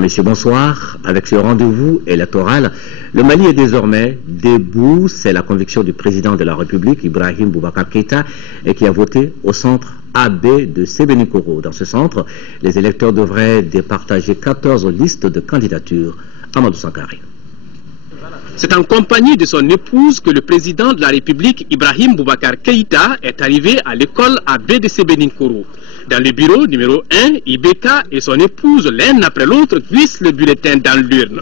Messieurs, bonsoir. Avec ce rendez-vous électoral, le Mali est désormais debout. C'est la conviction du président de la République, Ibrahim Boubacar Keïta, et qui a voté au centre AB de Sébenikoro. Dans ce centre, les électeurs devraient départager 14 listes de candidatures. Amadou Sankari. C'est en compagnie de son épouse que le président de la République, Ibrahim Boubacar Keïta, est arrivé à l'école AB de Sébenikoro. Dans le bureau numéro 1, Ibeka et son épouse, l'un après l'autre, glissent le bulletin dans l'urne.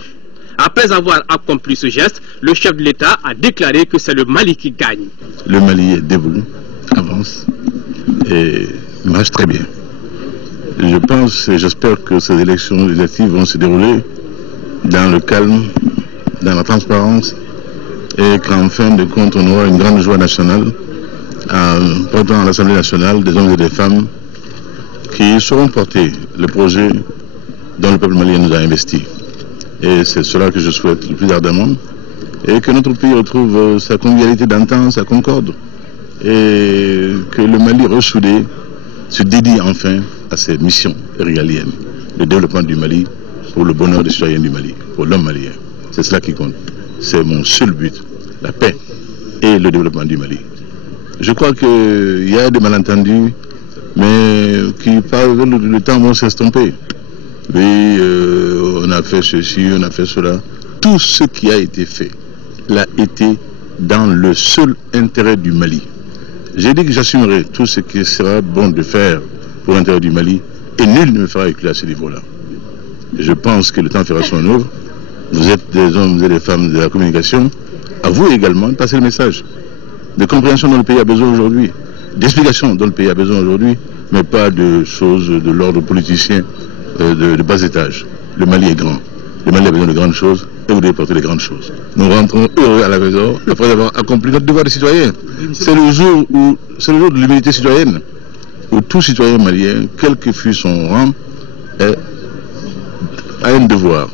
Après avoir accompli ce geste, le chef de l'État a déclaré que c'est le Mali qui gagne. Le Mali est debout, avance et marche très bien. Je pense et j'espère que ces élections législatives vont se dérouler dans le calme, dans la transparence, et qu'en fin de compte, on aura une grande joie nationale en portant à l'Assemblée nationale des hommes et des femmes qui sauront porter le projet dont le peuple malien nous a investi. Et c'est cela que je souhaite le plus ardemment, et que notre pays retrouve sa convivialité d'antan, sa concorde, et que le Mali ressoudé se dédie enfin à ses missions régaliennes, le développement du Mali pour le bonheur des citoyens du Mali, pour l'homme malien. C'est cela qui compte. C'est mon seul but, la paix et le développement du Mali. Je crois qu'il y a des malentendus, mais qui par le temps vont s'estomper. Oui, on a fait ceci, on a fait cela. Tout ce qui a été fait l'a été dans le seul intérêt du Mali. J'ai dit que j'assumerai tout ce qui sera bon de faire pour l'intérêt du Mali, et nul ne me fera reculer à ce niveau-là. Je pense que le temps fera son œuvre. Vous êtes des hommes et des femmes de la communication. À vous également de passer le message de compréhension dont le pays a besoin aujourd'hui, d'explications dont le pays a besoin aujourd'hui, mais pas de choses de l'ordre politicien de bas étage. Le Mali est grand. Le Mali a besoin de grandes choses et vous devez porter les grandes choses. Nous rentrons heureux à la maison après avoir accompli notre devoir de citoyen. C'est le jour de l'humilité citoyenne, où tout citoyen malien, quel que fût son rang, a un devoir,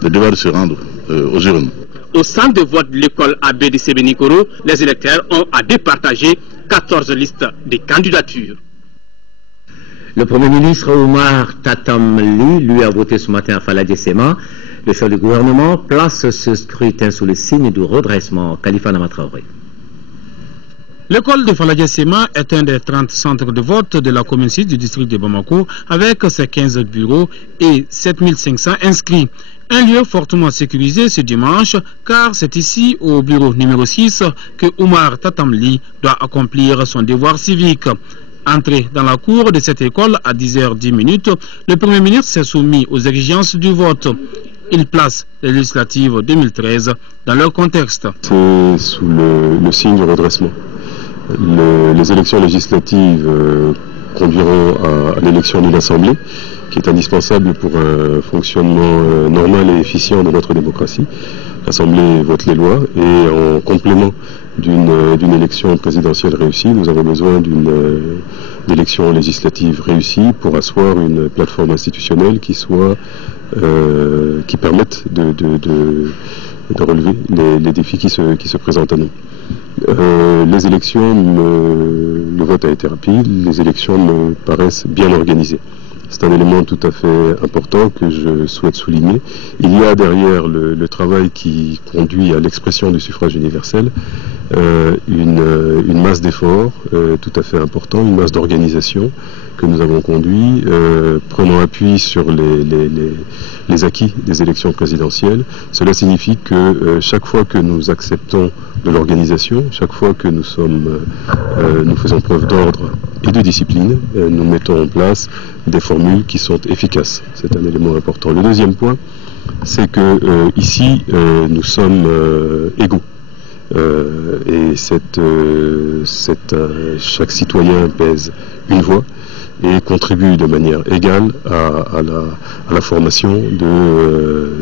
le devoir de se rendre aux urnes. Au centre de vote de l'école AB de Sébenikoro, les électeurs ont à départager 14 listes de candidatures. Le Premier ministre Oumar Tatamli, lui, a voté ce matin à Faladje Sema. Le chef du gouvernement place ce scrutin sous le signe du redressement. Khalifa Namatraoré. L'école de Faladje Sema est un des 30 centres de vote de la commune 6 du district de Bamako, avec ses 15 bureaux et 7500 inscrits. Un lieu fortement sécurisé ce dimanche, car c'est ici, au bureau numéro 6, que Oumar Tatamli doit accomplir son devoir civique. Entré dans la cour de cette école à 10h10, le Premier ministre s'est soumis aux exigences du vote. Il place les législatives 2013 dans leur contexte. C'est sous le signe du redressement. Les élections législatives conduiront à l'élection d'une assemblée qui est indispensable pour un fonctionnement normal et efficient de notre démocratie. L'Assemblée vote les lois et en complément d'une élection présidentielle réussie, nous avons besoin d'une élection législative réussie pour asseoir une plateforme institutionnelle qui permette de relever les défis qui se présentent à nous. Les élections, le vote a été rapide, les élections me paraissent bien organisées. C'est un élément tout à fait important que je souhaite souligner. Il y a derrière le travail qui conduit à l'expression du suffrage universel une masse d'efforts tout à fait important, une masse d'organisation que nous avons conduit, prenant appui sur les acquis des élections présidentielles. Cela signifie que chaque fois que nous acceptons de l'organisation, chaque fois que nous faisons preuve d'ordre et de discipline, nous mettons en place des formules qui sont efficaces. C'est un élément important. Le deuxième point, c'est que ici, nous sommes égaux. Et chaque citoyen pèse une voix et contribue de manière égale à la formation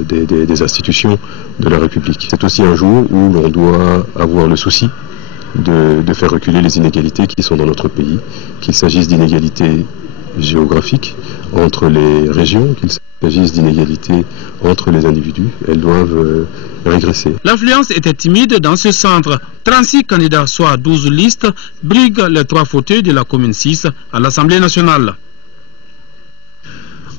des institutions de la République. C'est aussi un jour où l'on doit avoir le souci de faire reculer les inégalités qui sont dans notre pays, qu'il s'agisse d'inégalités géographiques entre les régions, qu'il s'agisse d'inégalités entre les individus, elles doivent régresser. L'affluence était timide dans ce centre. 36 candidats, soit 12 listes, briguent les 3 fauteuils de la commune 6 à l'Assemblée nationale.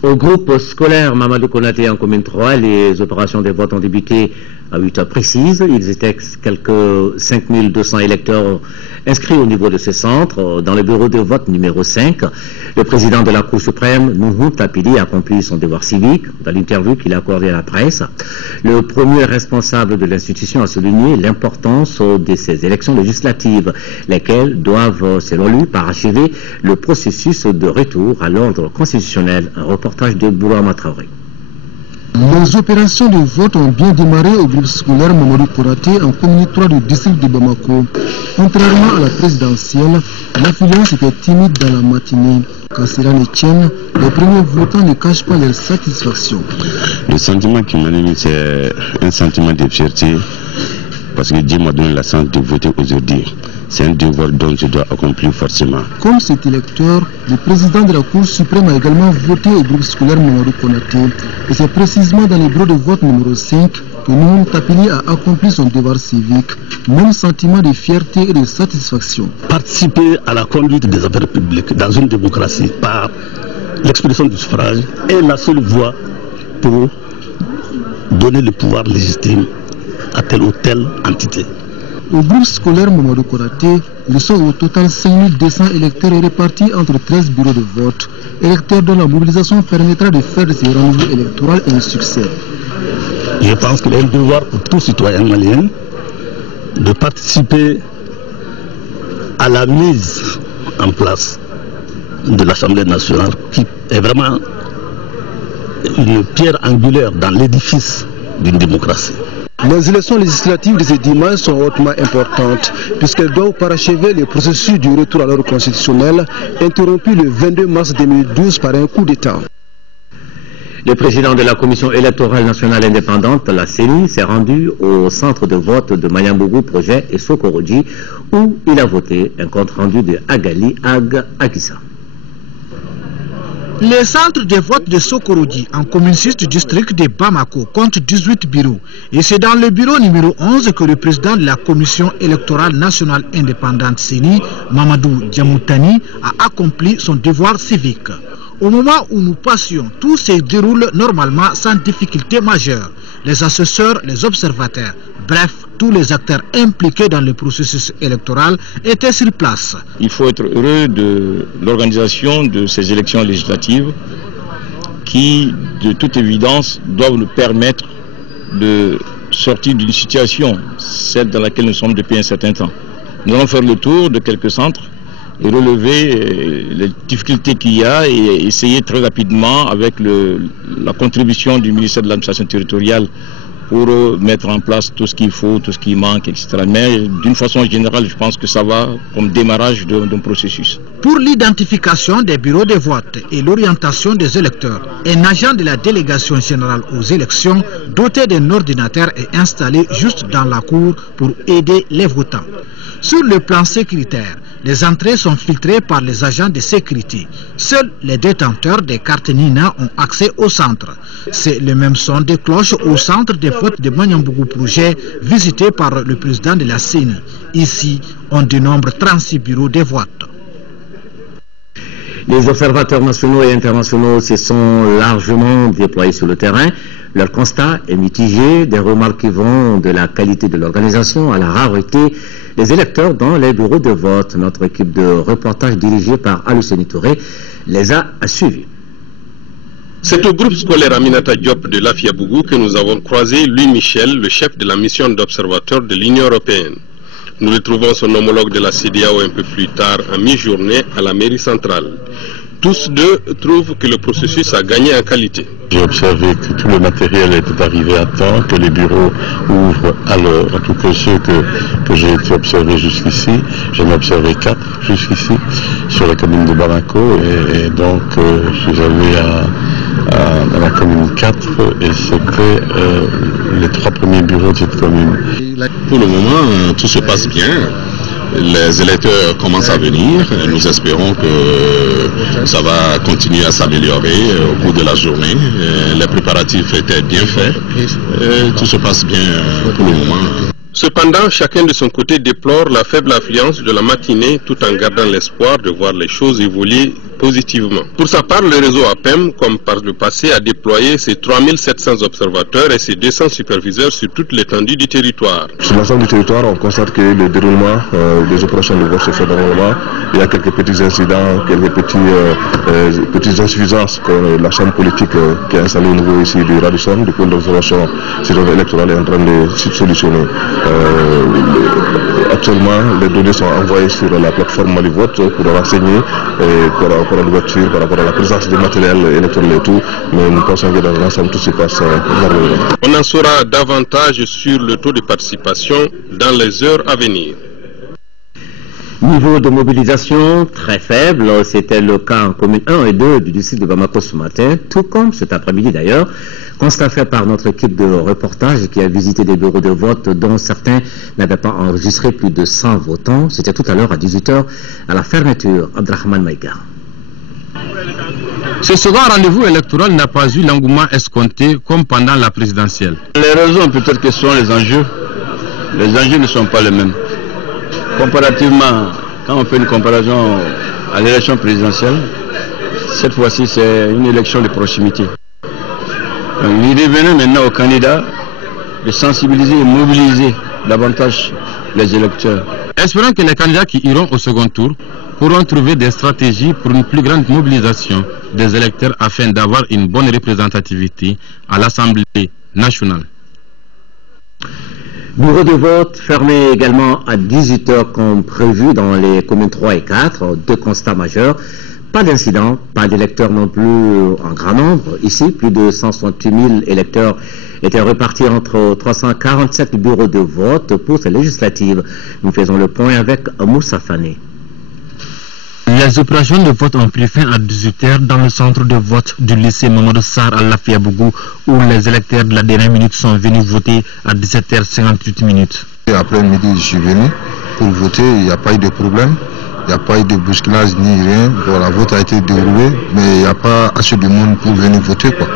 Au groupe scolaire Mamadou Konaté en commune 3, les opérations de vote ont débuté à 8 heures précises. Ils étaient quelques 5200 électeurs inscrits au niveau de ce centre. Dans le bureau de vote numéro 5, le président de la Cour suprême, Nuhu Tapili, a accompli son devoir civique dans l'interview qu'il a accordée à la presse. Le premier responsable de l'institution a souligné l'importance de ces élections législatives, lesquelles doivent, selon lui, parachever le processus de retour à l'ordre constitutionnel. Un reportage de Bourama Traoré. Les opérations de vote ont bien démarré au groupe scolaire Mamadou Konaté en commune 3 du district de Bamako. Contrairement à la présidentielle, l'affluence était timide dans la matinée. Quand cela ne tienne, les premiers votants ne cachent pas leur satisfaction. Le sentiment qui m'anime, c'est un sentiment de fierté parce que Dieu m'a donné la chance de voter aujourd'hui. C'est un devoir dont je dois accomplir forcément. Comme cet électeur, le président de la Cour suprême a également voté au groupe scolaire Mamadou Konaté. Et c'est précisément dans le bureau de vote numéro 5 que Nuhu Tapili a accompli son devoir civique. Même sentiment de fierté et de satisfaction. Participer à la conduite des affaires publiques dans une démocratie par l'expression du suffrage est la seule voie pour donner le pouvoir légitime à telle ou telle entité. Au groupe scolaire Mamadou Konaté, ils sont au total 5200 électeurs répartis entre 13 bureaux de vote. Électeurs dont la mobilisation permettra de faire de ces rendez-vous électoraux un succès. Je pense qu'il est un devoir pour tout citoyen malien de participer à la mise en place de l'Assemblée nationale qui est vraiment une pierre angulaire dans l'édifice d'une démocratie. Les élections législatives de ce dimanche sont hautement importantes puisqu'elles doivent parachever le processus du retour à l'ordre constitutionnel interrompu le 22 mars 2012 par un coup d'État. Le président de la Commission électorale nationale indépendante, la CENI, s'est rendu au centre de vote de Mayambougou Projet et Sokorodji où il a voté un compte rendu de Agali Ag Agissa. Le centre de vote de Sokorodji en commune 6 du district de Bamako compte 18 bureaux. Et c'est dans le bureau numéro 11 que le président de la Commission électorale nationale indépendante CENI, Mamadou Djamoutani, a accompli son devoir civique. Au moment où nous passions, tout se déroule normalement sans difficulté majeure. Les assesseurs, les observateurs, bref, tous les acteurs impliqués dans le processus électoral étaient sur place. Il faut être heureux de l'organisation de ces élections législatives qui, de toute évidence, doivent nous permettre de sortir d'une situation, celle dans laquelle nous sommes depuis un certain temps. Nous allons faire le tour de quelques centres et relever les difficultés qu'il y a et essayer très rapidement avec la contribution du ministère de l'administration territoriale pour mettre en place tout ce qu'il faut, tout ce qui manque, etc. Mais d'une façon générale, je pense que ça va comme démarrage d'un processus. Pour l'identification des bureaux de vote et l'orientation des électeurs, un agent de la délégation générale aux élections doté d'un ordinateur est installé juste dans la cour pour aider les votants. Sur le plan sécuritaire, les entrées sont filtrées par les agents de sécurité. Seuls les détenteurs des cartes Nina ont accès au centre. C'est le même son de cloche au centre de vote de Mayambougou Projet, visité par le président de la CENI. Ici, on dénombre 36 bureaux de vote. Les observateurs nationaux et internationaux se sont largement déployés sur le terrain. Leur constat est mitigé, des remarques qui vont de la qualité de l'organisation à la rareté des électeurs dans les bureaux de vote. Notre équipe de reportage dirigée par Aluseni Touré les a suivis. C'est au groupe scolaire Aminata Diop de Lafiabougou que nous avons croisé Louis Michel, le chef de la mission d'observateur de l'Union européenne. Nous retrouvons son homologue de la CEDEAO un peu plus tard en mi-journée à la mairie centrale. Tous deux trouvent que le processus a gagné en qualité. J'ai observé que tout le matériel était arrivé à temps, que les bureaux ouvrent à l'heure. En tout cas, ceux que j'ai été observé jusqu'ici, j'en ai observé 4 jusqu'ici sur la commune de Bamako et donc je suis allé à la commune 4 et c'était les 3 premiers bureaux de cette commune. Pour le moment, tout se passe bien. Les électeurs commencent à venir. Nous espérons que ça va continuer à s'améliorer au cours de la journée. Les préparatifs étaient bien faits. Tout se passe bien pour le moment. Cependant, chacun de son côté déplore la faible affluence de la matinée tout en gardant l'espoir de voir les choses évoluer positivement. Pour sa part, le réseau APEM, comme par le passé, a déployé ses 3700 observateurs et ses 200 superviseurs sur toute l'étendue du territoire. Sur l'ensemble du territoire, on constate que le déroulement des opérations de vote se fait normalement. Il y a quelques petits incidents, quelques petites insuffisances que la chambre politique qui est installée au niveau ici du Radisson, du point d'observation électorale, est en train de solutionner. Actuellement, les données sont envoyées sur la plateforme Malivote pour renseigner par rapport à l'ouverture, par rapport à la présence de matériel électoral et tout, mais nous pensons que dans l'ensemble tout se passe normalement. On en saura davantage sur le taux de participation dans les heures à venir. Niveau de mobilisation très faible, c'était le cas en commune 1 et 2 du district de Bamako ce matin, tout comme cet après-midi d'ailleurs. Constat fait par notre équipe de reportage qui a visité des bureaux de vote dont certains n'avaient pas enregistré plus de 100 votants. C'était tout à l'heure à 18h à la fermeture. Abdrahman Maïga. Ce second rendez-vous électoral n'a pas eu l'engouement escompté comme pendant la présidentielle. Les raisons peut-être que sont les enjeux. Les enjeux ne sont pas les mêmes. Comparativement, quand on fait une comparaison à l'élection présidentielle, cette fois-ci c'est une élection de proximité. Il est venu maintenant aux candidats de sensibiliser et mobiliser davantage les électeurs. Espérons que les candidats qui iront au second tour pourront trouver des stratégies pour une plus grande mobilisation des électeurs afin d'avoir une bonne représentativité à l'Assemblée nationale. Bureau de vote fermé également à 18h comme prévu dans les communes 3 et 4, deux constats majeurs. Pas d'incident, pas d'électeurs non plus en grand nombre. Ici, plus de 168 000 électeurs étaient repartis entre 347 bureaux de vote pour ces législatives. Nous faisons le point avec Moussa Fane. Les opérations de vote ont pris fin à 18h dans le centre de vote du lycée Mamadou Sarr à Lafiabougou où les électeurs de la dernière minute sont venus voter à 17h58. Après-midi, je suis venu pour voter, il n'y a pas eu de problème, il n'y a pas eu de bousculage ni rien. Bon, la vote a été déroulée, mais il n'y a pas assez de monde pour venir voter, quoi.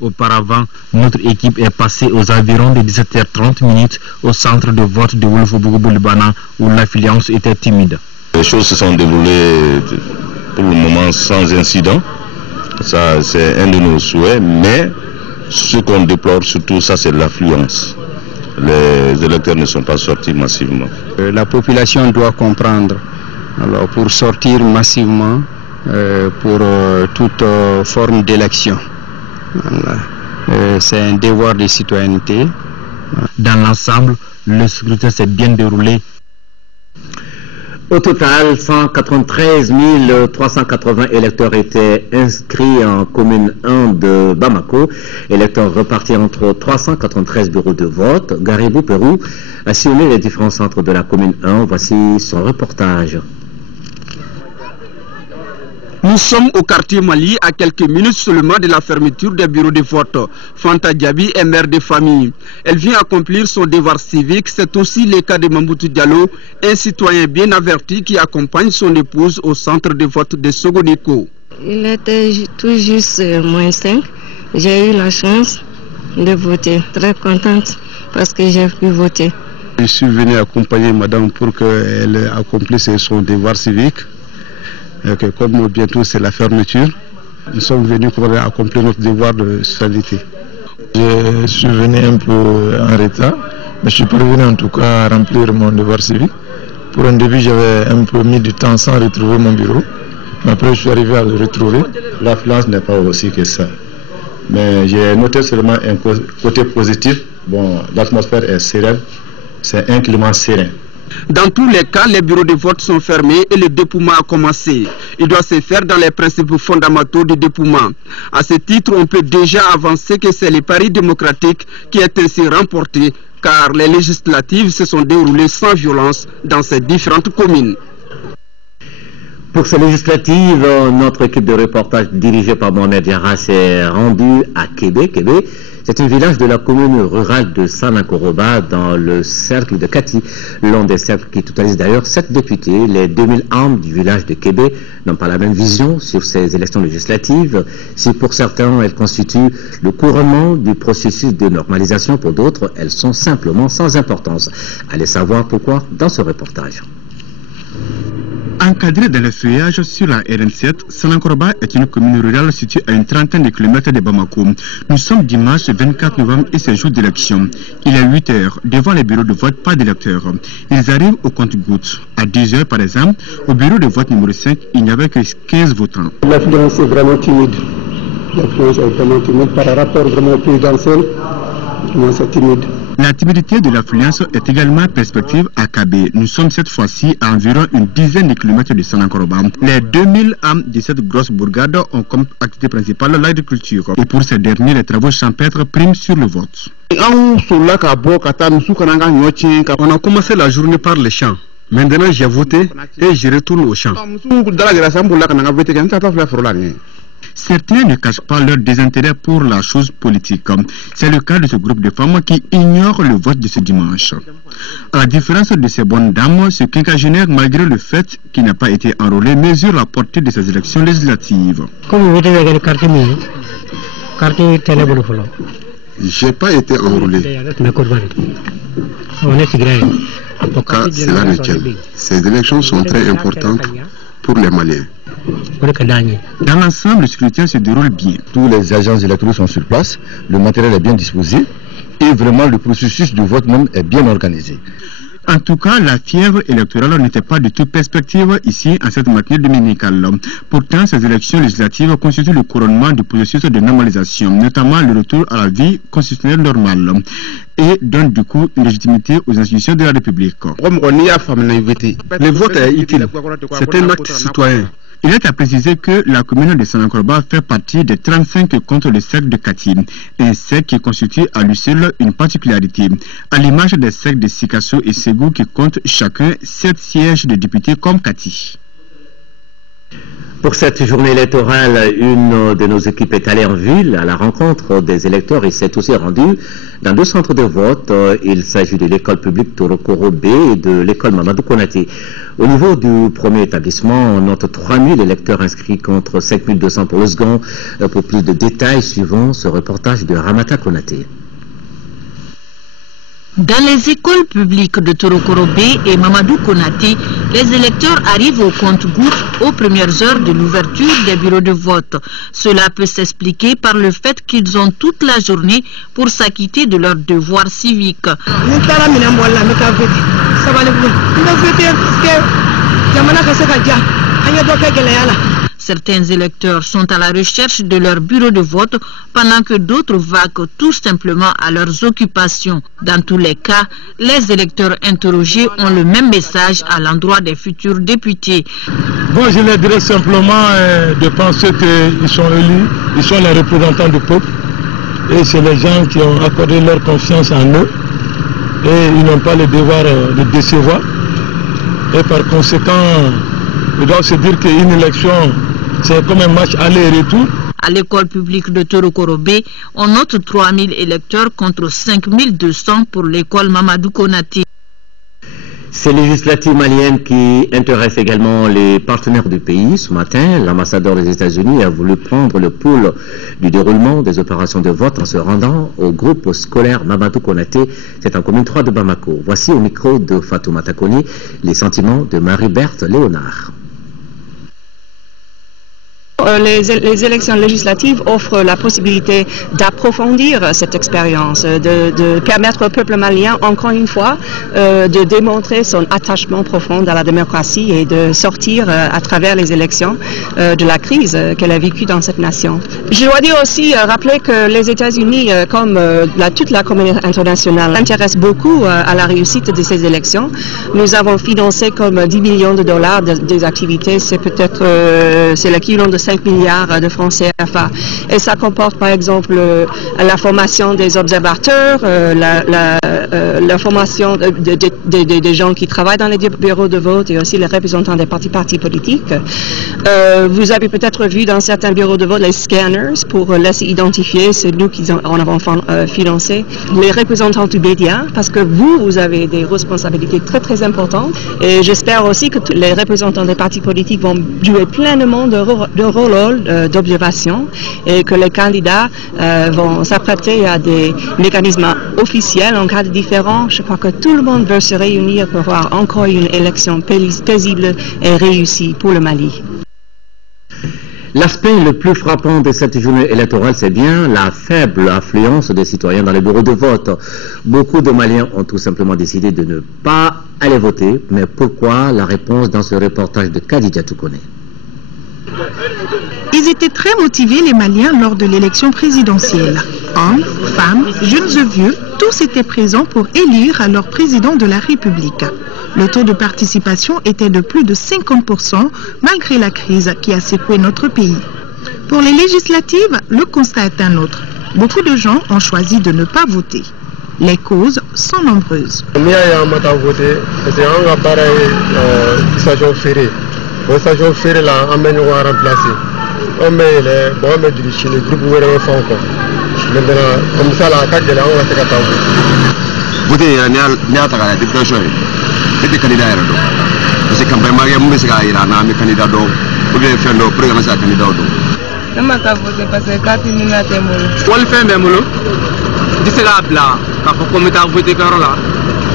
Auparavant, notre équipe est passée aux environs de 17h30 au centre de vote de Wolfoubougou-Boulibana où l'affluence était timide. Les choses se sont déroulées pour le moment sans incident. Ça, c'est un de nos souhaits, mais ce qu'on déplore surtout, ça, c'est l'affluence. Les électeurs ne sont pas sortis massivement. La population doit comprendre. Alors, pour sortir massivement pour toute forme d'élection. C'est un devoir de citoyenneté. Dans l'ensemble, le scrutin s'est bien déroulé. Au total, 193 380 électeurs étaient inscrits en commune 1 de Bamako. Électeurs repartis entre 393 bureaux de vote. Garibou Pérou a sillonné les différents centres de la commune 1. Voici son reportage. Nous sommes au quartier Mali à quelques minutes seulement de la fermeture des bureaux de vote. Fanta Diaby est mère de famille. Elle vient accomplir son devoir civique. C'est aussi le cas de Mamboutou Diallo, un citoyen bien averti qui accompagne son épouse au centre de vote de Sogoniko. Il était tout juste -5. J'ai eu la chance de voter. Très contente parce que j'ai pu voter. Je suis venu accompagner madame pour qu'elle accomplisse son devoir civique. Que comme bientôt c'est la fermeture, nous sommes venus pour accomplir notre devoir de citoyenneté. Je suis venu un peu en retard, mais je suis parvenu en tout cas à remplir mon devoir civique. Pour un début, j'avais un peu mis du temps sans retrouver mon bureau, mais après je suis arrivé à le retrouver. L'affluence n'est pas aussi que ça, mais j'ai noté seulement un côté positif. Bon, l'atmosphère est sereine, c'est un climat serein. Dans tous les cas, les bureaux de vote sont fermés et le dépouillement a commencé. Il doit se faire dans les principes fondamentaux du dépouillement. À ce titre, on peut déjà avancer que c'est le pari démocratique qui est ainsi remporté, car les législatives se sont déroulées sans violence dans ces différentes communes. Pour ces législatives, notre équipe de reportage dirigée par Mohamed Yara s'est rendue à Kébé. C'est un village de la commune rurale de Sanankoroba dans le cercle de Kati, l'un des cercles qui totalise d'ailleurs 7 députés. Les 2000 âmes du village de Kébé n'ont pas la même vision sur ces élections législatives. Si pour certains elles constituent le couronnement du processus de normalisation, pour d'autres elles sont simplement sans importance. Allez savoir pourquoi dans ce reportage. Encadré dans le feuillage sur la RN7, Sanankoroba est une commune rurale située à une trentaine de kilomètres de Bamako. Nous sommes dimanche 24 novembre et c'est jour d'élection. Il est 8 heures. Devant les bureaux de vote, pas d'électeurs. Ils arrivent au compte-gouttes. À 10 heures, par exemple, au bureau de vote numéro 5, il n'y avait que 15 votants. L'affluence est vraiment timide. L'affluence est vraiment timide par rapport vraiment au présidentiel. C'est timide. La timidité de l'affluence est également perspective à Kabé. Nous sommes cette fois-ci à environ une dizaine de kilomètres de Sanankoroba. Les 2000 âmes de cette grosse bourgade ont comme activité principale l'agriculture. Et pour ces derniers, les travaux champêtres priment sur le vote. On a commencé la journée par les champs. Maintenant, j'ai voté et je retourne au champ. Certains ne cachent pas leur désintérêt pour la chose politique. C'est le cas de ce groupe de femmes qui ignorent le vote de ce dimanche. À la différence de ces bonnes dames, ce quinquagénaire, malgré le fait qu'il n'a pas été enrôlé, mesure la portée de ces élections législatives. J'ai pas été enrôlé. En tout cas, cela me tient. Ces élections sont très importantes pour les Maliens. Dans l'ensemble, le scrutin se déroule bien. Tous les agents électoraux sont sur place, le matériel est bien disposé et vraiment le processus de vote même est bien organisé. En tout cas, la fièvre électorale n'était pas du tout perspective ici en cette matinée dominicale. Pourtant, ces élections législatives constituent le couronnement du processus de normalisation, notamment le retour à la vie constitutionnelle normale, et donnent du coup une légitimité aux institutions de la République. Le vote est utile. C'est un acte citoyen. Il est à préciser que la commune de Sanankoroba fait partie des 35 contre le cercle de Kati, un cercle qui constitue à lui seul une particularité, à l'image des cercles de Sikasso et Ségou qui comptent chacun 7 sièges de députés comme Kati. Pour cette journée électorale, une de nos équipes est allée en ville à la rencontre des électeurs et s'est aussi rendue dans 2 centres de vote. Il s'agit de l'école publique Torokoro B et de l'école Mamadou Konaté. Au niveau du premier établissement, on note 3000 électeurs inscrits contre 5200 pour le second. Pour plus de détails, suivons ce reportage de Ramata Konaté. Dans les écoles publiques de Torokoro B et Mamadou Konaté, les électeurs arrivent au compte-gouttes aux premières heures de l'ouverture des bureaux de vote. Cela peut s'expliquer par le fait qu'ils ont toute la journée pour s'acquitter de leurs devoirs civiques. Certains électeurs sont à la recherche de leur bureau de vote pendant que d'autres vaquent tout simplement à leurs occupations. Dans tous les cas, les électeurs interrogés ont le même message à l'endroit des futurs députés. Bon, je leur dirais simplement de penser qu'ils sont élus, ils sont les représentants du peuple et c'est les gens qui ont accordé leur confiance en eux et ils n'ont pas le devoir de décevoir et par conséquent, ils doivent se dire qu'une élection c'est comme un match aller et retour. À l'école publique de Torokoro B, on note 3000 électeurs contre 5200 pour l'école Mamadou Konaté. C'est législative malienne qui intéresse également les partenaires du pays. Ce matin, l'ambassadeur des États-Unis a voulu prendre le pouls du déroulement des opérations de vote en se rendant au groupe scolaire Mamadou Konaté. C'est en commune 3 de Bamako. Voici au micro de Fatoumata Koni les sentiments de Marie-Berthe Léonard. Les élections législatives offrent la possibilité d'approfondir cette expérience, de permettre au peuple malien, encore une fois, de démontrer son attachement profond à la démocratie et de sortir à travers les élections de la crise qu'elle a vécue dans cette nation. Je dois dire aussi, rappeler que les États-Unis, comme toute la communauté internationale, s'intéressent beaucoup à la réussite de ces élections. Nous avons financé comme $10 millions des activités, c'est peut-être c'est l'équivalent de 5 5 milliards de francs CFA. Et ça comporte par exemple la formation des observateurs, la formation des gens qui travaillent dans les bureaux de vote et aussi les représentants des partis politiques. Vous avez peut-être vu dans certains bureaux de vote les scanners pour laisser identifier, c'est nous qui en avons financé, les représentants du média, parce que vous avez des responsabilités très très importantes et j'espère aussi que les représentants des partis politiques vont jouer pleinement de rôle d'observation et que les candidats vont s'apprêter à des mécanismes officiels en cas de différend. Je crois que tout le monde veut se réunir pour avoir encore une élection paisible et réussie pour le Mali. L'aspect le plus frappant de cette journée électorale, c'est bien la faible affluence des citoyens dans les bureaux de vote. Beaucoup de Maliens ont tout simplement décidé de ne pas aller voter. Mais pourquoi? La réponse dans ce reportage de Khadija Toukone. Ils étaient très motivés, les Maliens, lors de l'élection présidentielle. Hommes, femmes, jeunes et vieux, tous étaient présents pour élire leur président de la République. Le taux de participation était de plus de 50% malgré la crise qui a secoué notre pays. Pour les législatives, le constat est un autre. Beaucoup de gens ont choisi de ne pas voter. Les causes sont nombreuses. C'était candidat parce que quand même il y a un candidat ou bien faire le programme ça candidat je ne pas voter parce que quand il n'a pas on fait même le dis la bla quand comme tu as voté carola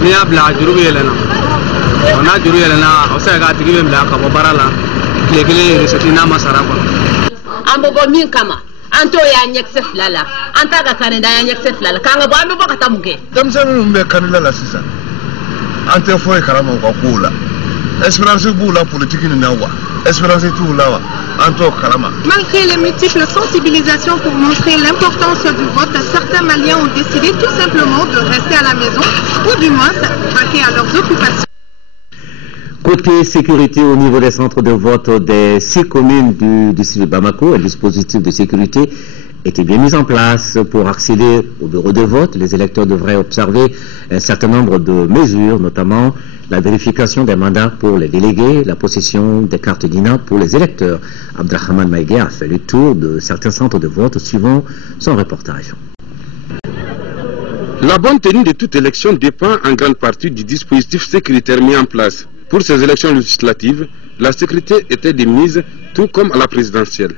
ni a bla juru yelena on a juru yelena on sait que tu veux bla comme barala les c'est une masara quoi ambo min kama anto ya nyexef lala anta ga candidat ya nyexef lala kanga bo ambo ka tamuke comme ça nous me candidat là c'est ça. Ante foi karama kwa kula. Espérance pour la politique ni nawa. Espérance tout là. Anto karama. Malgré les multiples sensibilisations pour montrer l'importance du vote, certains Maliens ont décidé tout simplement de rester à la maison ou du moins vaquer à leurs occupations. Côté sécurité, au niveau des centres de vote des 6 communes du district de Bamako, un dispositif de sécurité était bien mis en place pour accéder au bureau de vote. Les électeurs devraient observer un certain nombre de mesures, notamment la vérification des mandats pour les délégués, la possession des cartes d'INA pour les électeurs. Abdrahman Maïgué a fait le tour de certains centres de vote suivant son reportage. La bonne tenue de toute élection dépend en grande partie du dispositif sécuritaire mis en place. Pour ces élections législatives, la sécurité était de mise tout comme à la présidentielle.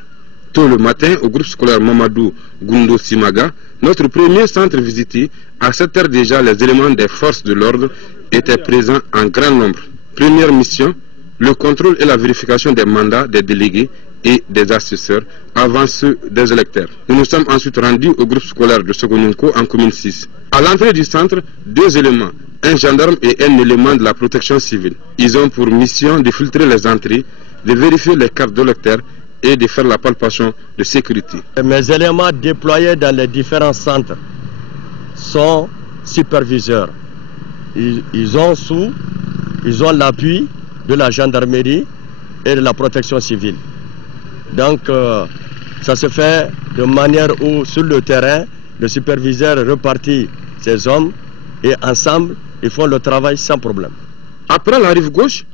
Tôt le matin, au groupe scolaire Mamadou Gundo Simaga, notre premier centre visité, à 7 heures déjà, les éléments des forces de l'ordre étaient présents en grand nombre. Première mission, le contrôle et la vérification des mandats des délégués et des assesseurs avant ceux des électeurs. Nous nous sommes ensuite rendus au groupe scolaire de Sogononko en commune 6. À l'entrée du centre, 2 éléments, un gendarme et un élément de la protection civile. Ils ont pour mission de filtrer les entrées, de vérifier les cartes d'électeurs et de faire la palpation de sécurité. Mes éléments déployés dans les différents centres sont superviseurs. Ils ont l'appui de la gendarmerie et de la protection civile. Donc ça se fait de manière où sur le terrain, le superviseur repartit ses hommes et ensemble, ils font le travail sans problème. Après la rive gauche,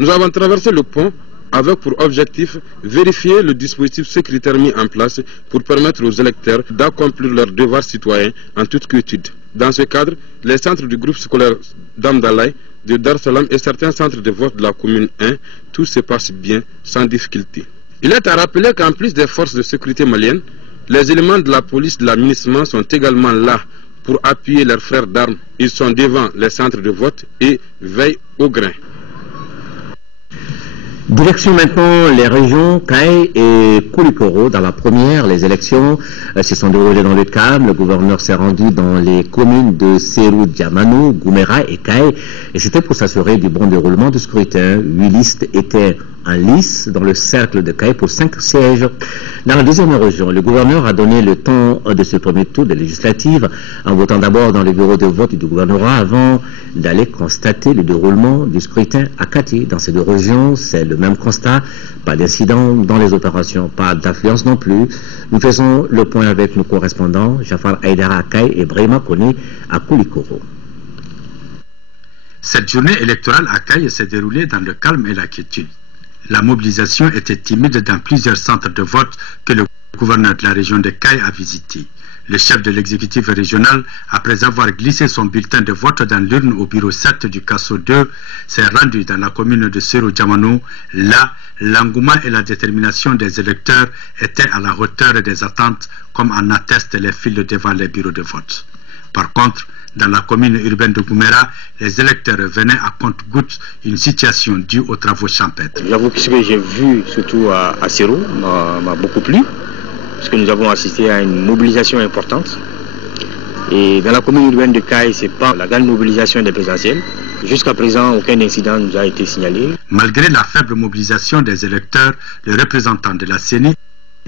nous avons traversé le pont avec pour objectif vérifier le dispositif sécuritaire mis en place pour permettre aux électeurs d'accomplir leurs devoirs citoyens en toute quiétude. Dans ce cadre, les centres du groupe scolaire d'Amdalaï, de Dar Salam et certains centres de vote de la commune 1, tout se passe bien, sans difficulté. Il est à rappeler qu'en plus des forces de sécurité maliennes, les éléments de la police de l'aménagement sont également là pour appuyer leurs frères d'armes. Ils sont devant les centres de vote et veillent au grain. Direction maintenant les régions Kay et Koulikoro. Dans la première, les élections se sont déroulées dans le calme. Le gouverneur s'est rendu dans les communes de Serou, Diamanou, Goumera et Kay. Et c'était pour s'assurer du bon déroulement du scrutin. 8 listes étaient en lice dans le cercle de Kay pour 5 sièges. Dans la deuxième région, le gouverneur a donné le temps de ce premier tour des législatives en votant d'abord dans les bureaux de vote du gouvernorat avant d'aller constater le déroulement du scrutin à Kati. Dans ces 2 régions, c'est le le même constat, pas d'incident dans les opérations, pas d'affluence non plus. Nous faisons le point avec nos correspondants, Jafar Aïdara à Kaye et Brahima Koni à Koulikoro. Cette journée électorale à Kaye s'est déroulée dans le calme et la quiétude. La mobilisation était timide dans plusieurs centres de vote que le gouverneur de la région de Kaye a visités. Le chef de l'exécutif régional, après avoir glissé son bulletin de vote dans l'urne au bureau 7 du Kasso 2, s'est rendu dans la commune de Sero Djamano. Là, l'engouement et la détermination des électeurs étaient à la hauteur des attentes, comme en attestent les files devant les bureaux de vote. Par contre, dans la commune urbaine de Goumera, les électeurs venaient à compte-gouttes, une situation due aux travaux champêtres. J'avoue que ce que j'ai vu, surtout à Sero, m'a beaucoup plu. Parce que nous avons assisté à une mobilisation importante. Et dans la commune urbaine de Kaye, ce n'est pas la grande mobilisation des présidentielles. Jusqu'à présent, aucun incident nous a été signalé. Malgré la faible mobilisation des électeurs, le représentant de la CENI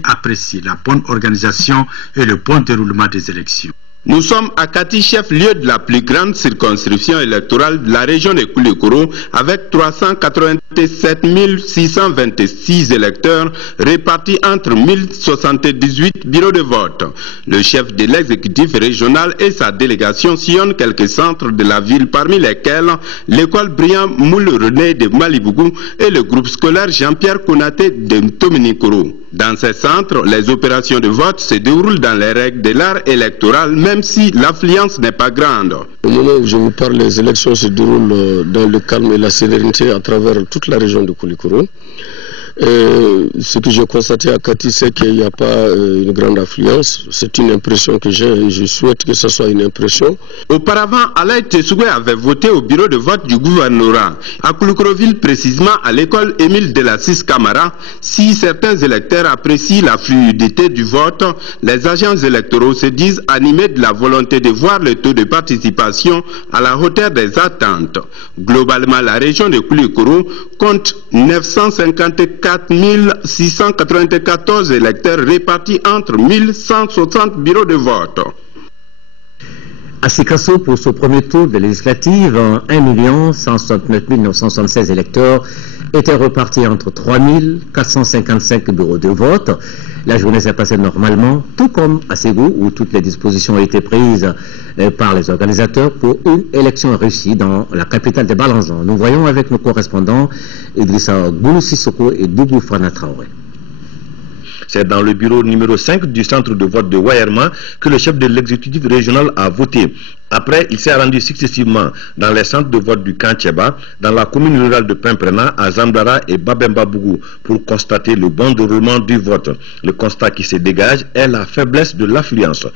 apprécie la bonne organisation et le bon déroulement des élections. Nous sommes à Kati, chef-lieu de la plus grande circonscription électorale de la région de Koulikoro, avec 387 626 électeurs répartis entre 1078 bureaux de vote. Le chef de l'exécutif régional et sa délégation sillonnent quelques centres de la ville, parmi lesquels l'école Brian Moule-René de Malibougou et le groupe scolaire Jean-Pierre Konaté de Tominikoro. Dans ces centres, les opérations de vote se déroulent dans les règles de l'art électoral, même si l'affluence n'est pas grande. Au moment où je vous parle, les élections se déroulent dans le calme et la sérénité à travers toute la région de Koulikoro. Ce que j'ai constaté à Kati, c'est qu'il n'y a pas une grande affluence. C'est une impression que j'ai et je souhaite que ce soit une impression. Auparavant, Alaï Tessoué avait voté au bureau de vote du gouvernorat. À Koulikoro-Ville, précisément à l'école Émile Delassis Camara, si certains électeurs apprécient la fluidité du vote, les agents électoraux se disent animés de la volonté de voir le taux de participation à la hauteur des attentes. Globalement, la région de Koulikoro compte 954 694 électeurs répartis entre 1160 bureaux de vote. À Sikasso, pour ce premier tour de législative, 1 169 976 électeurs étaient repartis entre 3 455 bureaux de vote. La journée s'est passée normalement, tout comme à Ségou, où toutes les dispositions ont été prises par les organisateurs pour une élection réussie dans la capitale de Balanzan. Nous voyons avec nos correspondants Idrissa Goulou Sissoko et Dougou Fana Traoré. C'est dans le bureau numéro 5 du centre de vote de Wayerma que le chef de l'exécutif régional a voté. Après, il s'est rendu successivement dans les centres de vote du Kantcheba, dans la commune rurale de Pimprena, à Zambara et Babemba-Bougou pour constater le bon déroulement du vote. Le constat qui se dégage est la faiblesse de l'affluence.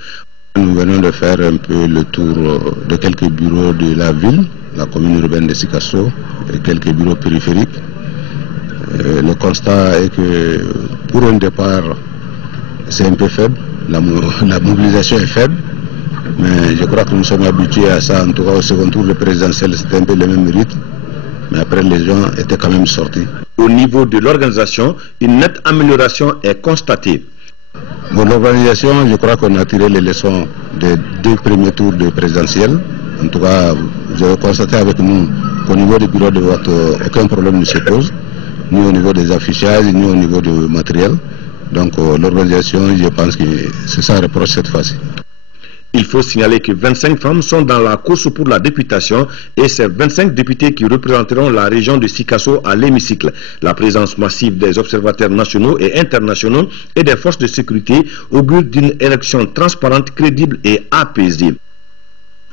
Nous venons de faire un peu le tour de quelques bureaux de la ville, la commune urbaine de Sikasso, et quelques bureaux périphériques. Le constat est que pour un départ, c'est un peu faible, la mobilisation est faible, mais je crois que nous sommes habitués à ça. En tout cas, au second tour, le présidentiel, c'était un peu le même rythme, mais après, les gens étaient quand même sortis. Au niveau de l'organisation, une nette amélioration est constatée. Pour l'organisation, je crois qu'on a tiré les leçons des 2 premiers tours de présidentiel. En tout cas, vous avez constaté avec nous qu'au niveau des bureaux de vote, aucun problème ne se pose, ni au niveau des affichages, ni au niveau du matériel. Donc l'organisation, je pense que c'est ça reproche cette fois-ci. Il faut signaler que 25 femmes sont dans la course pour la députation et c'est 25 députés qui représenteront la région de Sikasso à l'hémicycle. La présence massive des observateurs nationaux et internationaux et des forces de sécurité augure d'une élection transparente, crédible et apaisée.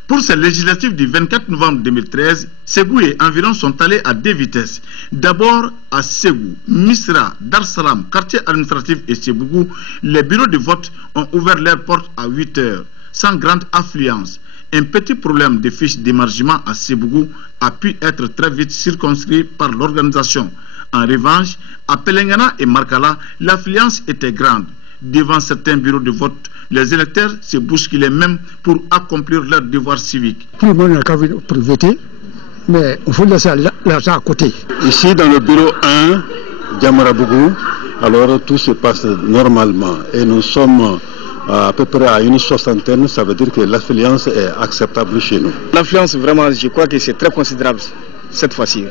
Pour ces législatives du 24 novembre 2013, Ségou et environ sont allés à 2 vitesses. D'abord à Ségou, Misra, Dar Salam, quartier administratif et Sébougou, les bureaux de vote ont ouvert leurs portes à 8 heures, sans grande affluence. Un petit problème de fiches d'émargement à Sébougou a pu être très vite circonscrit par l'organisation. En revanche, à Pelengana et Markala, l'affluence était grande. Devant certains bureaux de vote, les électeurs se bousculaient même pour accomplir leur devoir civique. Tout le monde n'a qu'à venir pour voter, mais il faut laisser l'argent à côté. Ici, dans le bureau 1, Djamarabougou, alors tout se passe normalement. Et nous sommes à peu près à une soixantaine, ça veut dire que l'affluence est acceptable chez nous. L'affluence, vraiment, je crois que c'est très considérable cette fois-ci.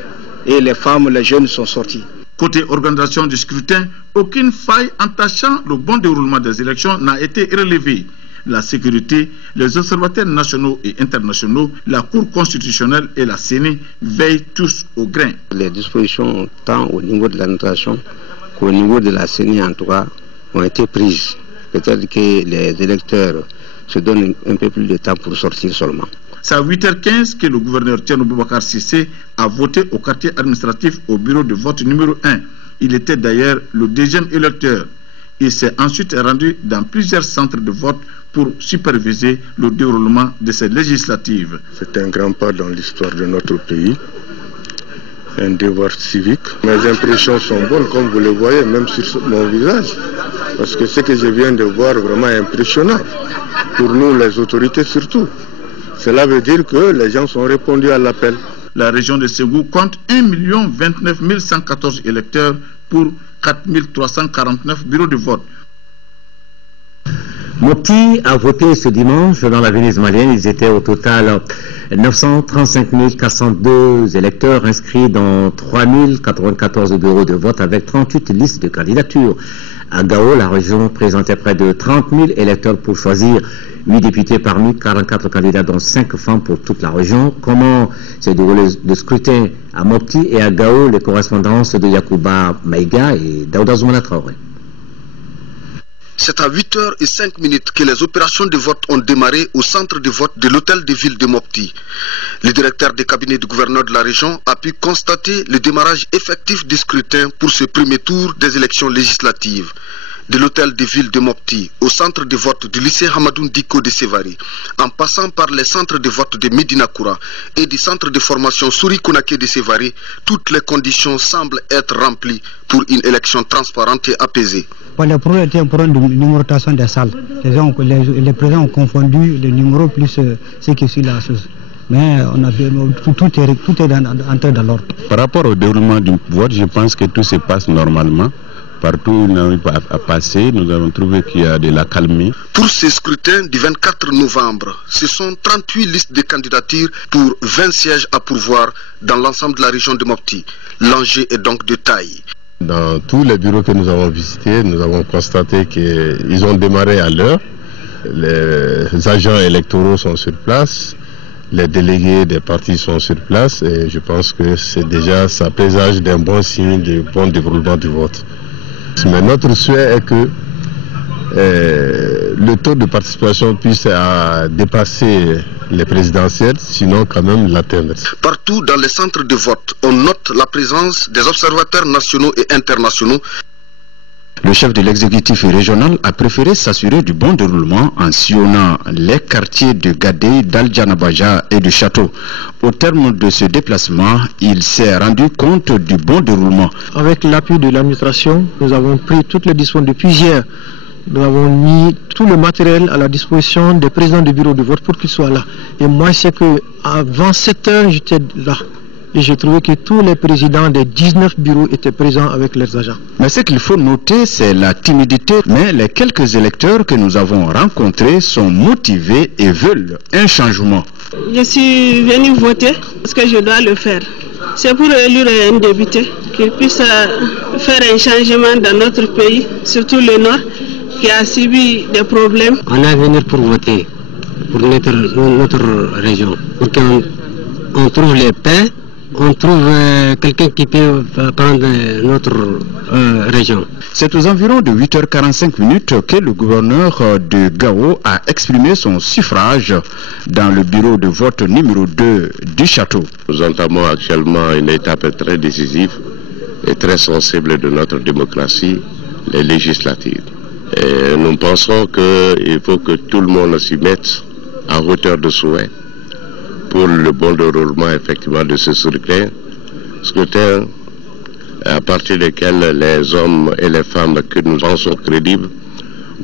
Et les femmes, les jeunes sont sortis. Côté organisation du scrutin, aucune faille entachant le bon déroulement des élections n'a été relevée. La sécurité, les observateurs nationaux et internationaux, la Cour constitutionnelle et la CENI veillent tous au grain. Les dispositions, tant au niveau de l'administration qu'au niveau de la CENI en tout cas, ont été prises. Peut-être que les électeurs se donnent un peu plus de temps pour sortir seulement. C'est à 8h15 que le gouverneur Thierno Boubacar Cissé a voté au quartier administratif au bureau de vote numéro 1. Il était d'ailleurs le deuxième électeur. Il s'est ensuite rendu dans plusieurs centres de vote pour superviser le déroulement de ces législatives. C'est un grand pas dans l'histoire de notre pays, un devoir civique. Mes impressions sont bonnes, comme vous le voyez, même sur mon visage, parce que ce que je viens de voir est vraiment impressionnant, pour nous les autorités surtout. Cela veut dire que les gens sont répondus à l'appel. La région de Ségou compte 1 029 114 électeurs pour 4 349 bureaux de vote. Mopti a voté ce dimanche dans la Venise malienne. Ils étaient au total 935 402 électeurs inscrits dans 3094 bureaux de vote avec 38 listes de candidatures. À Gao, la région présentait près de 30 000 électeurs pour choisir 8 députés parmi 44 candidats, dont 5 femmes pour toute la région. Comment s'est déroulé le scrutin à Mopti et à Gao? Les correspondances de Yacouba Maïga et Daouda Zoumana Traoré. C'est à 8h05 que les opérations de vote ont démarré au centre de vote de l'hôtel de ville de Mopti. Le directeur des cabinets du gouverneur de la région a pu constater le démarrage effectif du scrutin pour ce premier tour des élections législatives. De l'hôtel de ville de Mopti au centre de vote du lycée Hamadoun Diko de Sévari, en passant par les centres de vote de Medina Koura et du centre de formation Souri Konake de Sévari, toutes les conditions semblent être remplies pour une élection transparente et apaisée. Le problème était un problème de numérotation des salles. Les présidents ont confondu les numéros plus ce qui suit la chose. Mais on a fait, tout est entré dans l'ordre. Par rapport au déroulement du vote, je pense que tout se passe normalement. Partout où on a à passer, nous avons trouvé qu'il y a de la calmie. Pour ce scrutin du 24 novembre, ce sont 38 listes de candidatures pour 20 sièges à pourvoir dans l'ensemble de la région de Mopti. L'enjeu est donc de taille. Dans tous les bureaux que nous avons visités, nous avons constaté qu'ils ont démarré à l'heure. Les agents électoraux sont sur place. Les délégués des partis sont sur place. Et je pense que c'est déjà ça présage d'un bon signe de bon déroulement du vote. Mais notre souhait est que le taux de participation puisse dépasser les présidentielles, sinon quand même l'atteindre. Partout dans les centres de vote, on note la présence des observateurs nationaux et internationaux. Le chef de l'exécutif régional a préféré s'assurer du bon déroulement en sillonnant les quartiers de Gadé, d'Al-Djanabaja et du Château. Au terme de ce déplacement, il s'est rendu compte du bon déroulement. Avec l'appui de l'administration, nous avons pris toutes les dispositions depuis hier. Nous avons mis tout le matériel à la disposition des présidents du bureau de vote pour qu'ils soient là. Et moi, c'est qu'avant 7 heures, j'étais là. Et j'ai trouvé que tous les présidents des 19 bureaux étaient présents avec leurs agents. Mais ce qu'il faut noter, c'est la timidité. Mais les quelques électeurs que nous avons rencontrés sont motivés et veulent un changement. Je suis venu voter parce que je dois le faire. C'est pour élire un député qu'il puisse faire un changement dans notre pays, surtout le Nord, qui a subi des problèmes. On est venu pour voter pour notre région, pour qu'on trouve les paix. On trouve quelqu'un qui peut prendre notre région. C'est aux environs de 8h45 que le gouverneur de Gao a exprimé son suffrage dans le bureau de vote numéro 2 du château. Nous entamons actuellement une étape très décisive et très sensible de notre démocratie, les législatives. Et nous pensons qu'il faut que tout le monde s'y mette à hauteur de souhait pour le bon déroulement effectivement de ce scrutin à partir desquels les hommes et les femmes que nous pensons crédibles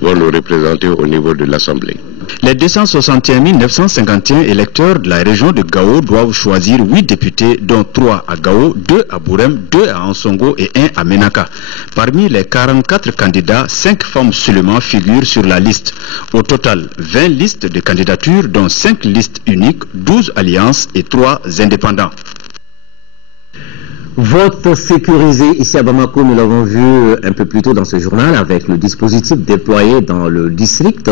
vont nous représenter au niveau de l'Assemblée. Les 261 951 électeurs de la région de Gao doivent choisir 8 députés, dont 3 à Gao, 2 à Bourem, 2 à Ansongo et 1 à Menaka. Parmi les 44 candidats, 5 femmes seulement figurent sur la liste. Au total, 20 listes de candidatures, dont 5 listes uniques, 12 alliances et 3 indépendants. Vote sécurisé ici à Bamako, nous l'avons vu un peu plus tôt dans ce journal avec le dispositif déployé dans le district.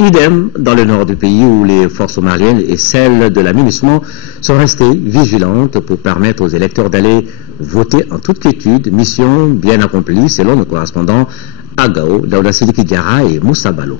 Idem dans le nord du pays où les forces maliennes et celles de l'aménagement sont restées vigilantes pour permettre aux électeurs d'aller voter en toute quiétude. Mission bien accomplie selon nos correspondants à Gao, Daouda Sidiki Diarra et Moussa Balo.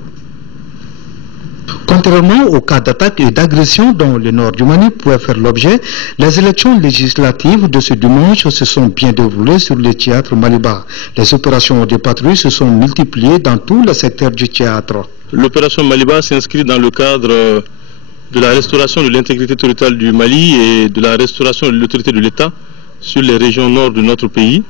Contrairement aux cas d'attaque et d'agression dont le nord du Mali pouvait faire l'objet, les élections législatives de ce dimanche se sont bien déroulées sur le théâtre Maliba. Les opérations de patrouille se sont multipliées dans tous les secteurs du théâtre. L'opération Maliba s'inscrit dans le cadre de la restauration de l'intégrité territoriale du Mali et de la restauration de l'autorité de l'État sur les régions nord de notre pays.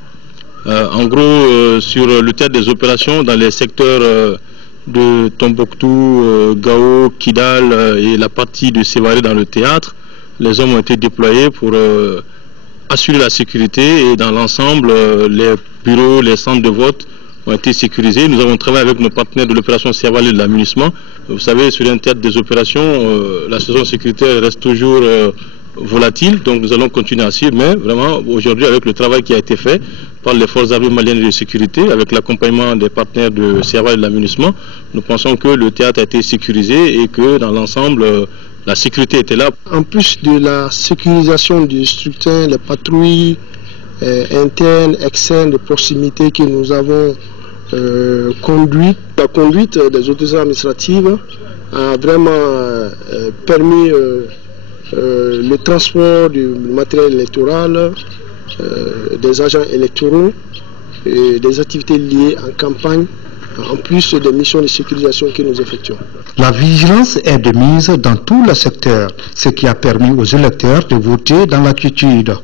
En gros, sur le théâtre des opérations dans les secteurs de Tombouctou, Gao, Kidal et la partie de Sévaré dans le théâtre, les hommes ont été déployés pour assurer la sécurité et dans l'ensemble, les bureaux, les centres de vote ont été sécurisés. Nous avons travaillé avec nos partenaires de l'opération Serval et de l'aménagement. Vous savez, sur un théâtre des opérations, la situation sécuritaire reste toujours volatile, donc nous allons continuer à suivre, mais vraiment aujourd'hui avec le travail qui a été fait par les forces armées maliennes de sécurité, avec l'accompagnement des partenaires de Serval et de l'aménagement, nous pensons que le théâtre a été sécurisé et que dans l'ensemble, la sécurité était là. En plus de la sécurisation du scrutin, les patrouilles internes, externes, de proximité que nous avons conduites, la conduite des autorités administratives a vraiment permis le transport du matériel électoral, des agents électoraux, et des activités liées en campagne, en plus des missions de sécurisation que nous effectuons. La vigilance est de mise dans tous les secteurs, ce qui a permis aux électeurs de voter dans la quiétude.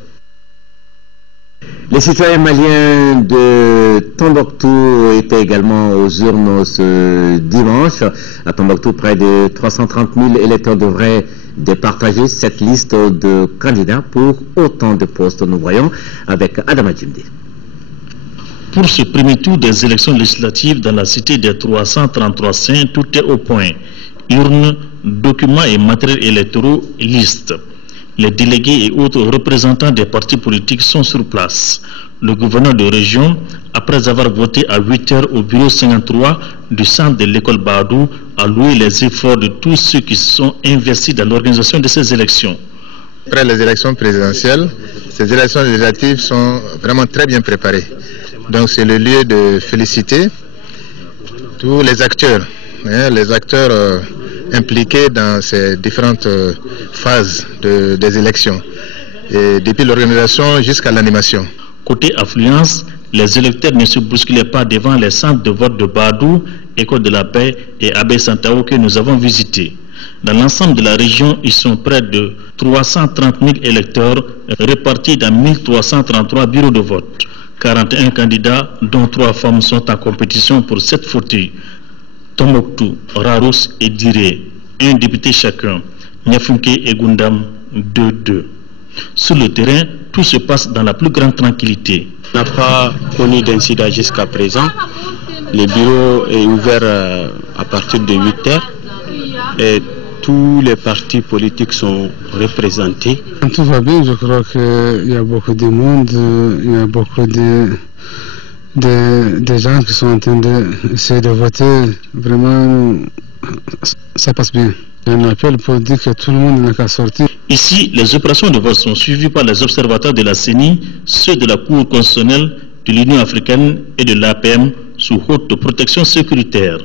Les citoyens maliens de Tombouctou étaient également aux urnes ce dimanche. À Tombouctou, près de 330 000 électeurs devraient départager cette liste de candidats pour autant de postes. Nous voyons avec Adama Djimdi. Pour ce premier tour des élections législatives dans la cité des 333 saints, tout est au point. Urnes, documents et matériels électoraux, listes. Les délégués et autres représentants des partis politiques sont sur place. Le gouverneur de région, après avoir voté à 8 heures au bureau 53 du centre de l'école Badou, a loué les efforts de tous ceux qui se sont investis dans l'organisation de ces élections. Après les élections présidentielles, ces élections législatives sont vraiment très bien préparées. Donc c'est le lieu de féliciter tous les acteurs, impliqués dans ces différentes phases des élections, et depuis l'organisation jusqu'à l'animation. Côté affluence, les électeurs ne se bousculaient pas devant les centres de vote de Badou, École de la Paix et Abbé Santao que nous avons visités. Dans l'ensemble de la région, ils sont près de 330 000 électeurs répartis dans 1333 bureaux de vote. 41 candidats, dont 3 femmes, sont en compétition pour 7 fauteuils. Tombouctou, Rarous et Diré, 1 député chacun. Niafunke et Gundam, 2-2. Sur le terrain, tout se passe dans la plus grande tranquillité. On n'a pas connu d'incident jusqu'à présent. Le bureau est ouvert à partir de 8 heures et tous les partis politiques sont représentés. Tout va bien, je crois qu'il y a beaucoup de monde, il y a beaucoup de gens qui sont en train d'essayer de voter. Vraiment, ça passe bien. Il y a un appel pour dire que tout le monde n'a qu'à sortir. Ici, les opérations de vote sont suivies par les observateurs de la CENI, ceux de la Cour constitutionnelle, de l'Union africaine et de l'APM sous haute protection sécuritaire.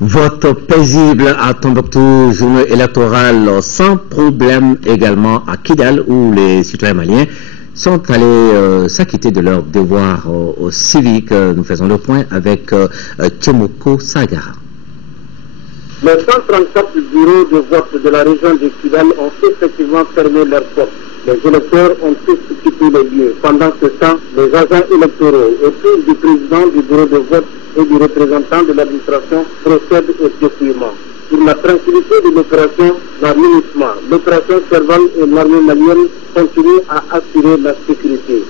Vote paisible à Tombouctou, journée électorale sans problème également à Kidal où les citoyens maliens sont allés s'acquitter de leur devoir civique. Nous faisons le point avec Tchemoko Sagara. Les 134 bureaux de vote de la région de Kidal ont effectivement fermé leurs portes. Les électeurs ont tous quitté les lieux. Pendant ce temps, les agents électoraux autour du président du bureau de vote et du représentant de l'administration procèdent au dépouillement. Pour la tranquillité de l'opération, l'aménagement, l'opération Serval et l'armée malienne continuent à assurer la sécurité.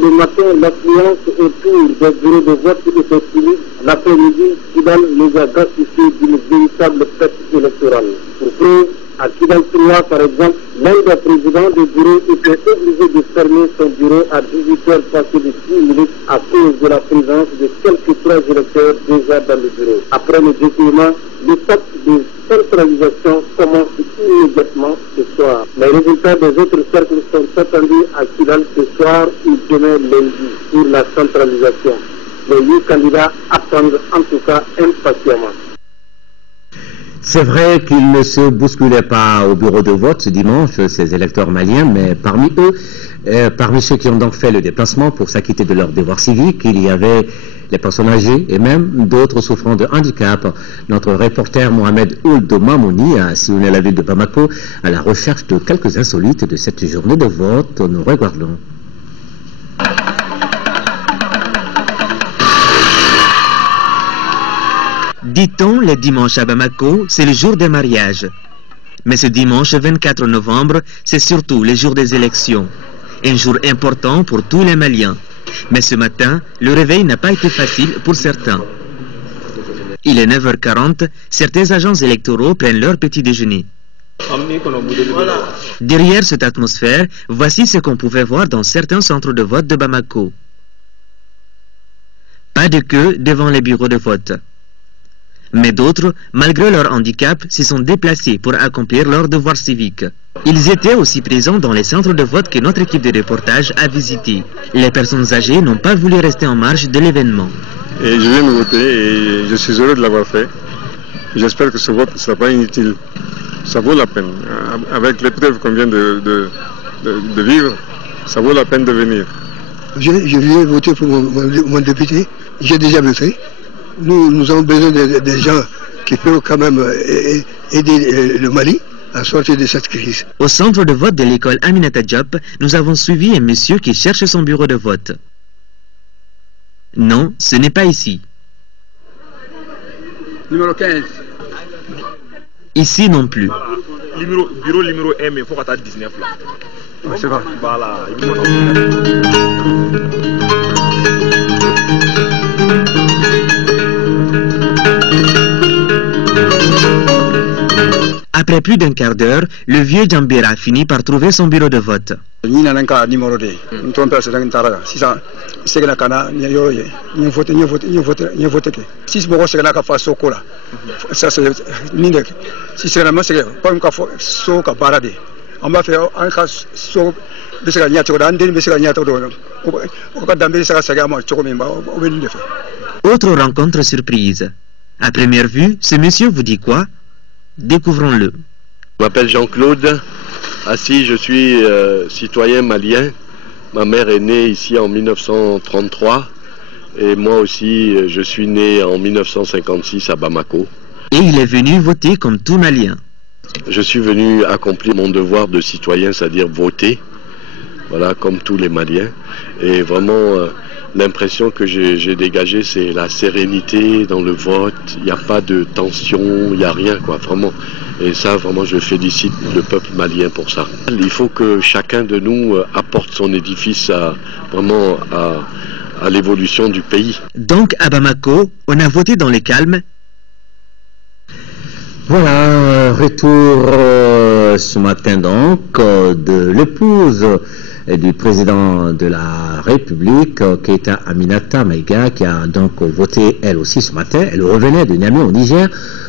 Le matin, l'affluence autour des bureaux de vote était timide. L'après-midi, Kidal les a gratifiés d'une véritable fête électorale. Pour preuve, à Kidal 3, par exemple, L'un des présidents du bureau était obligé de fermer son bureau à 18h passées de 6 minutes à cause de la présence de quelques 3 électeurs déjà dans le bureau. Après le dépouillement, l'étape de centralisation commence immédiatement ce soir. Les résultats des autres cercles sont attendus à Kidal ce soir ou demain lundi pour la centralisation. Les 8 candidats attendent en tout cas impatiemment. C'est vrai qu'ils ne se bousculaient pas au bureau de vote ce dimanche, ces électeurs maliens, mais parmi eux, parmi ceux qui ont donc fait le déplacement pour s'acquitter de leurs devoirs civiques, il y avait les personnes âgées et même d'autres souffrant de handicap. Notre reporter Mohamed Ould Mamouni a sillonné la ville de Bamako à la recherche de quelques insolites de cette journée de vote. Nous regardons. Dit-on, le dimanche à Bamako, c'est le jour des mariages. Mais ce dimanche 24 novembre, c'est surtout le jour des élections. Un jour important pour tous les Maliens. Mais ce matin, le réveil n'a pas été facile pour certains. Il est 9h40, certains agents électoraux prennent leur petit déjeuner. Derrière cette atmosphère, voici ce qu'on pouvait voir dans certains centres de vote de Bamako. Pas de queue devant les bureaux de vote. Mais d'autres, malgré leur handicap, se sont déplacés pour accomplir leur devoir civique. Ils étaient aussi présents dans les centres de vote que notre équipe de reportage a visités. Les personnes âgées n'ont pas voulu rester en marge de l'événement. Et je viens de voter et je suis heureux de l'avoir fait. J'espère que ce vote ne sera pas inutile. Ça vaut la peine. Avec l'épreuve qu'on vient de vivre, ça vaut la peine de venir. Je viens voter pour mon député. J'ai déjà voté. Nous avons besoin des gens qui peuvent quand même aider le Mali à sortir de cette crise. Au centre de vote de l'école Aminata Diop, nous avons suivi un monsieur qui cherche son bureau de vote. Non, ce n'est pas ici. Numéro 15. Ici non plus. Bureau numéro 1, mais il faut qu'on 19 là. Ouais, c'est vrai. Voilà. Après plus d'un quart d'heure, le vieux Djambera finit par trouver son bureau de vote. Autre rencontre surprise. À première vue, ce monsieur vous dit quoi? Découvrons-le. Je m'appelle Jean-Claude Assis, je suis citoyen malien. Ma mère est née ici en 1933 et moi aussi je suis né en 1956 à Bamako. Et il est venu voter comme tout Malien. Je suis venu accomplir mon devoir de citoyen, c'est-à-dire voter, voilà, comme tous les Maliens. Et vraiment, l'impression que j'ai dégagée, c'est la sérénité dans le vote. Il n'y a pas de tension, il n'y a rien, quoi, vraiment. Et ça, vraiment, je félicite le peuple malien pour ça. Il faut que chacun de nous apporte son édifice à l'évolution du pays. Donc, à Bamako, on a voté dans le calme. Voilà, retour ce matin donc de l'épouse du président de la République, Keita Aminata Maïga, qui a donc voté elle aussi ce matin. Elle revenait de Niamey au Niger,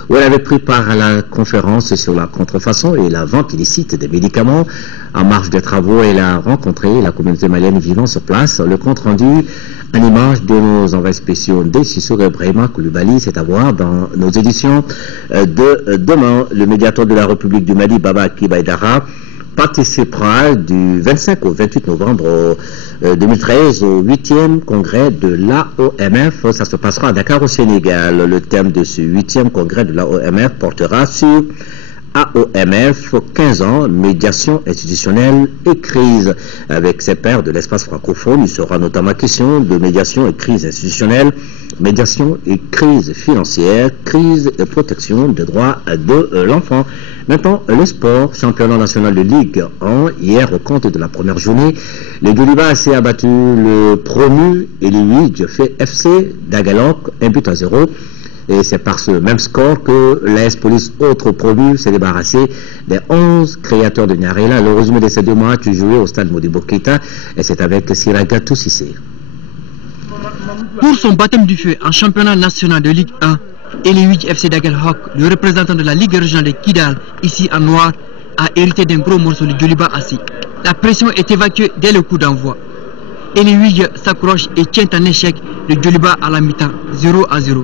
où elle avait pris part à la conférence sur la contrefaçon et la vente illicite des médicaments. En marge des travaux, elle a rencontré la communauté malienne vivant sur place. Le compte rendu en image de nos envoyés spéciaux de Sissoko et Brahima Koulibaly, c'est à voir dans nos éditions de demain. Le médiateur de la République du Mali, Baba Kibaïdara, participera du 25 au 28 novembre 2013 au 8e congrès de l'AOMF. Ça se passera à Dakar au Sénégal. Le thème de ce 8e congrès de l'AOMF portera sur AOMF 15 ans, médiation institutionnelle et crise. Avec ses pairs de l'espace francophone, il sera notamment question de médiation et crise institutionnelle, médiation et crise financière, crise et protection des droits de l'enfant. Maintenant, le sport, championnat national de Ligue 1. Hier, au compte de la première journée, le Doliba s'est abattu le promu Eliwi Djofé FC d'Agalok, 1-0. Et c'est par ce même score que l'AS Police Autre Promu s'est débarrassé des 11 créateurs de Nyarela. Le résumé de ces 2 matchs joués au stade Modibo Keïta, et c'est avec Siragatou Sissé. Pour son baptême du feu en championnat national de Ligue 1, Eliwij FC Dagelhok, le représentant de la Ligue régionale de Kidal, ici en noir, a hérité d'un gros morceau de Djoliba assis. La pression est évacuée dès le coup d'envoi. Eliwij s'accroche et tient en échec le Djoliba à la mi-temps, 0-0.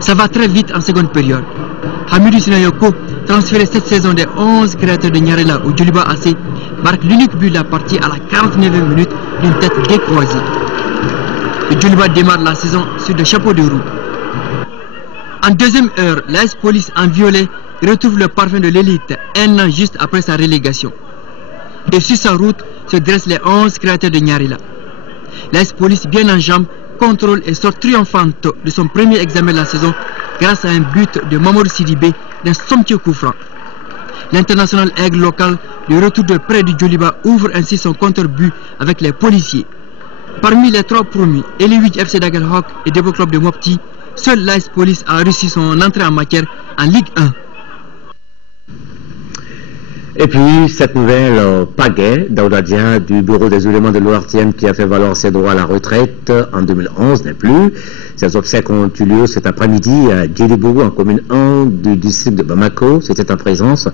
Ça va très vite en seconde période. Hamidou Sinayoko, transféré cette saison des 11 créateurs de Nyarela au Djoliba AC, marque l'unique but de la partie à la 49e minute d'une tête décroisée. Le Djoliba démarre la saison sur des chapeaux de roue. En deuxième heure, l'AS Police en violet retrouve le parfum de l'élite un an juste après sa relégation. Et sur sa route se dressent les 11 créateurs de Nyarela. L'AS Police, bien en jambes, contrôle et sort triomphante de son premier examen de la saison grâce à un but de Mamoudou Sidibé d'un somptueux coup franc. L'international aigle local, le retour de près du Djoliba, ouvre ainsi son contre-but avec les policiers. Parmi les 3 promus, Eliwij FC Dagelhok et Debo Club de Mopti, seul l'AS Police a réussi son entrée en matière en Ligue 1. Et puis, cette nouvelle pagaie d'Audadia du bureau des éléments de l'ORTM qui a fait valoir ses droits à la retraite en 2011 n'est plus. Ces obsèques ont eu lieu cet après-midi à Djelibougou, en commune 1 du district de Bamako. C'était en présence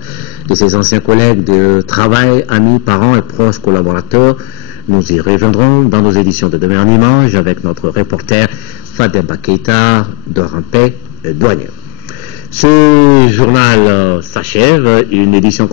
de ses anciens collègues de travail, amis, parents et proches collaborateurs. Nous y reviendrons dans nos éditions de Demain en Images avec notre reporter Fademba Keïta de Rampé Douanier. Ce journal s'achève, une édition